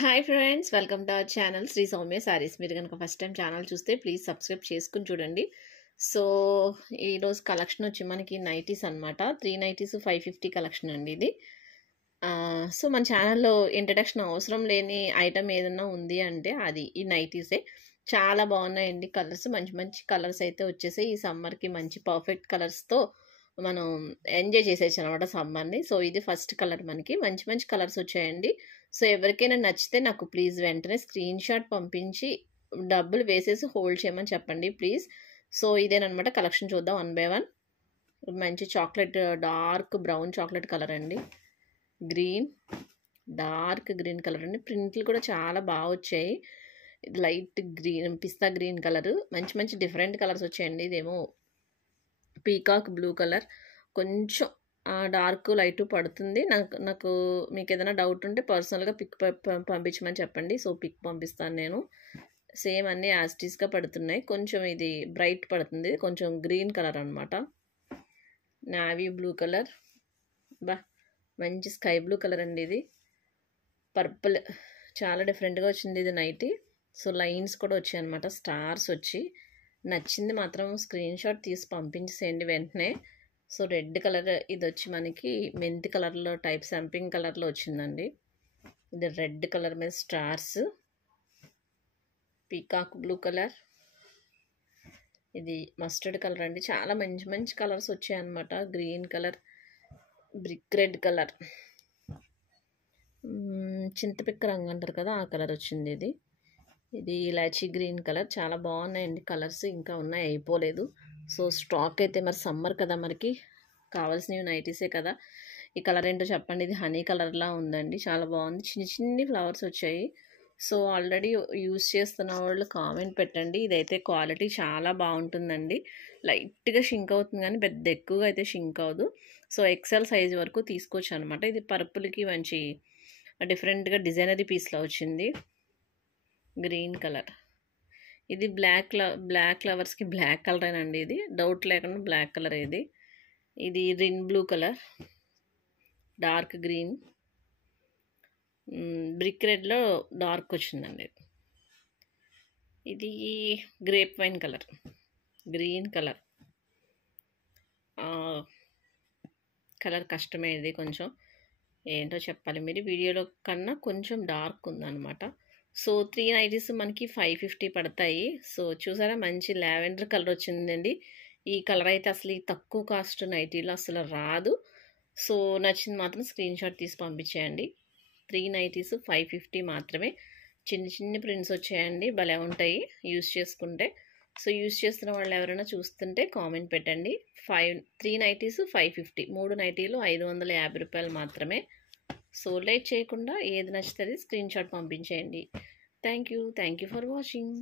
Hi friends, welcome to our channel Shri Soumya sarees. మీరు కనుక first time channel చూస్తే please subscribe చేసుకుని చూడండి. సో ఈరోజు కలెక్షన్ వచ్చి మనకి నైటీస్ అనమాట. 3 నైటీస్ 550 కలెక్షన్ అండి ఇది. సో మన ఛానల్లో ఇంట్రడక్షన్ అవసరం లేని ఐటమ్ ఏదన్నా ఉంది అంటే అది ఈ నైటీసే. చాలా బాగున్నాయండి కలర్స్, మంచి మంచి కలర్స్ అయితే వచ్చేసాయి. ఈ సమ్మర్కి మంచి పర్ఫెక్ట్ కలర్స్తో మనం ఎంజాయ్ చేసేయచ్చు అనమాట సమ్మర్ని. సో ఇది ఫస్ట్ కలర్, మనకి మంచి మంచి కలర్స్ వచ్చాయండి. సో ఎవరికైనా నచ్చితే నాకు ప్లీజ్ వెంటనే స్క్రీన్ షాట్ పంపించి డబ్బులు వేసేసి హోల్డ్ చేయమని చెప్పండి ప్లీజ్. సో ఇదేనమాట కలెక్షన్. చూద్దాం వన్ బై వన్. మంచి chocolate, dark brown chocolate colour అండి. గ్రీన్, డార్క్ గ్రీన్ కలర్ అండి. ప్రింట్లు కూడా చాలా బాగా వచ్చాయి. లైట్ గ్రీన్, పిస్తా గ్రీన్ కలర్, మంచి మంచి డిఫరెంట్ కలర్స్ వచ్చాయండి. ఇదేమో పీకాక్ బ్లూ కలర్, కొంచెం డార్క్ లైట్ పడుతుంది. నాకు మీకు ఏదైనా డౌట్ ఉంటే పర్సనల్గా పిక్ పంపించమని చెప్పండి. సో పిక్ పంపిస్తాను నేను. సేమ్ అన్నీ యాస్టీస్గా పడుతున్నాయి. కొంచెం ఇది బ్రైట్ పడుతుంది, కొంచెం గ్రీన్ కలర్ అనమాట. నావీ బ్లూ కలర్, బా మంచి స్కై బ్లూ కలర్ అండి. ఇది పర్పుల్, చాలా డిఫరెంట్గా వచ్చింది ఇది నైటీ. సో లైన్స్ కూడా వచ్చాయి అనమాట, స్టార్స్ వచ్చి. నచ్చింది మాత్రం స్క్రీన్ షాట్ తీసి పంపించేసేయండి వెంటనే. సో రెడ్ కలర్, ఇది వచ్చి మనకి మెంతి కలర్లో టైప్ సంపింగ్ కలర్లో వచ్చిందండి. ఇది రెడ్ కలర్ మీద స్టార్స్. పీకాక్ బ్లూ కలర్, ఇది మస్టర్డ్ కలర్ అండి. చాలా మంచి మంచి కలర్స్ వచ్చాయి అనమాట. Green colour, brick red colour, చింతపిక్క రంగు అంటారు కదా, ఆ కలర్ వచ్చింది ఇది. ఇది ఇలాచీ గ్రీన్ కలర్. చాలా బాగున్నాయండి కలర్స్, ఇంకా ఉన్నాయి, అయిపోలేదు. సో స్టాక్ అయితే మరి సమ్మర్ కదా, మనకి కావాల్సినవి నైటీసే కదా. ఈ కలర్ ఏంటో చెప్పండి. ఇది హనీ కలర్లా ఉందండి, చాలా బాగుంది. చిన్ని చిన్ని ఫ్లవర్స్ వచ్చాయి. సో ఆల్రెడీ యూజ్ చేస్తున్న వాళ్ళు కామెంట్ పెట్టండి. ఇదైతే క్వాలిటీ చాలా బాగుంటుందండి. లైట్గా షింక్ అవుతుంది కానీ పెద్ద ఎక్కువగా అయితే షింక్ అవ్వదు. సో ఎక్సెల్ సైజ్ వరకు తీసుకోవచ్చు అనమాట. ఇది పర్పుల్కి మంచి డిఫరెంట్గా డిజైనరీ పీస్లో వచ్చింది. గ్రీన్ కలర్, ఇది బ్లాక్ ఫ్లవర్స్కి బ్లాక్ కలరేనండి. ఇది డౌట్ లేకుండా బ్లాక్ కలర్. ఇది Rin blue colour, dark green, brick రెడ్లో డార్క్ వచ్చిందండి. ఇది grape wine colour, green colour. Colour కష్టమే, ఇది కొంచెం ఏంటో చెప్పాలి, మీరు వీడియోలో కన్నా కొంచెం డార్క్ ఉందన్నమాట. సో 3 నైటీస్ మనకి 550 పడతాయి. సో చూసారా, మంచి లావెండర్ కలర్ వచ్చిందండి. ఈ కలర్ అయితే అసలు ఈ తక్కువ కాస్ట్ నైటీలో అసలు రాదు. సో నచ్చింది మాత్రం స్క్రీన్ షాట్ తీసి పంపించేయండి. 3 నైటీస్ 550 మాత్రమే. చిన్ని చిన్ని ప్రింట్స్ వచ్చాయండి, భలే ఉంటాయి యూస్ చేసుకుంటే. సో యూస్ చేస్తున్న వాళ్ళు ఎవరైనా చూస్తుంటే కామెంట్ పెట్టండి. 3 నైటీస్ 550, 3 నైటీలు 550 రూపాయలు మాత్రమే. సో లేట్ చేయకుండా ఏది నచ్చితే స్క్రీన్ షాట్ పంపించేయండి. Thank you for watching.